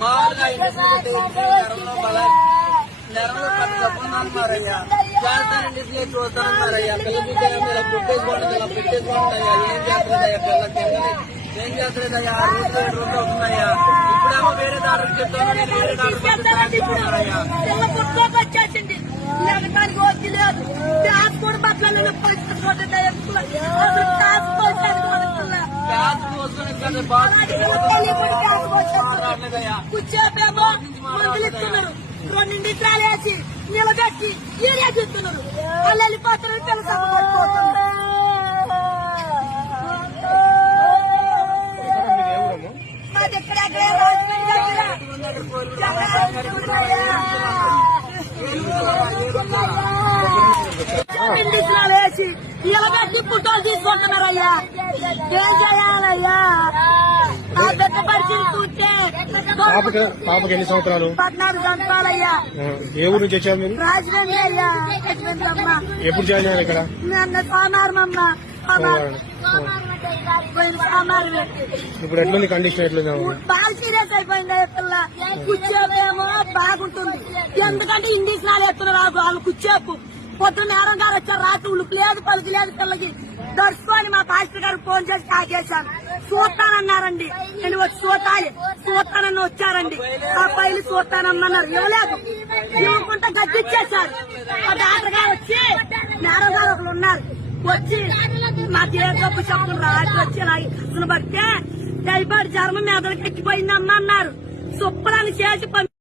మామూలుగా నెలలో కట్టుకున్నారయ్యా. చేస్తానండి చూస్తానన్నారయ్యా. పిల్లలకి పెట్టేసుకోండి ఏం చేస్తుందయ్యా పిల్లలకి ఏం చేస్తలేదయ్యా. 6 రోజులు 7 రోజులు అవుతున్నాయా. ఇప్పుడేమో వేరే డాక్టర్ చెప్తాను నేను వేరే డాక్టర్ వచ్చేసింది లేకటానికి వచ్చి లేదు. గ్యాస్ కూడా బట్టలు కూర్చోపేమో మందులు ఇస్తున్నారు. 2 నిమిషాలు వేసి నిలబెట్టి ఏరియా చూస్తున్నారు. వాళ్ళు వెళ్ళిపోతున్నారు. తెలుసా మాది ఎక్కడెక్కడే నిమిషాలు వేసి నిలబెట్టి పుట్టోలు తీసుకుంటున్నారయ్యా. ఏం చేయాలయ్యా? ఆ పెద్ద పరిస్థితి చూస్తే పాపకి ఎన్ని సంవత్సరాలు? 14 సంవత్సరాలయ్యా. ఏ ఊరు నుంచి వచ్చారు మీరు? రాజధాని అయ్యా. ఎప్పుడు జాయిన్ అయ్యారు ఇక్కడ? సోమవారం అమ్మ. ఇప్పుడు ఎట్లుంది కండిషన్? ఎట్లుంది? బాగా సీరియస్ అయిపోయింది పిల్ల. కూర్చోపేమో బాగుంటుంది. ఎందుకంటే ఇంగ్లీష్ నాలు ఎత్తున్నారు వాళ్ళు. కూర్చోపు పొద్దున్న నేరం గారు వచ్చారు. రాత్రి ఉలుపు లేదు పలుకు లేదు పిల్లకి. దర్శకొని మా పాస్టర్ గారు ఫోన్ చేసి కాకేశాను. చూస్తానన్నారండి. నేను వచ్చి చూస్తానని వచ్చారండి. ఆ పైలు చూస్తానమ్మన్నారు. ఇవ్వలేదు. ఇవ్వకుండా గడ్డిచ్చేశారు. ఆ డాక్టర్ గారు వచ్చి నేరం గారు ఒకరు ఉన్నారు. వచ్చి మా తీర్థపు చెప్పులు రాత్రి వచ్చి నాకు బట్టే టైఫాయిడ్ జ్వరం మెదడుకి ఎక్కిపోయిందమ్మా అన్నారు. శుభ్రాన్ని చేసి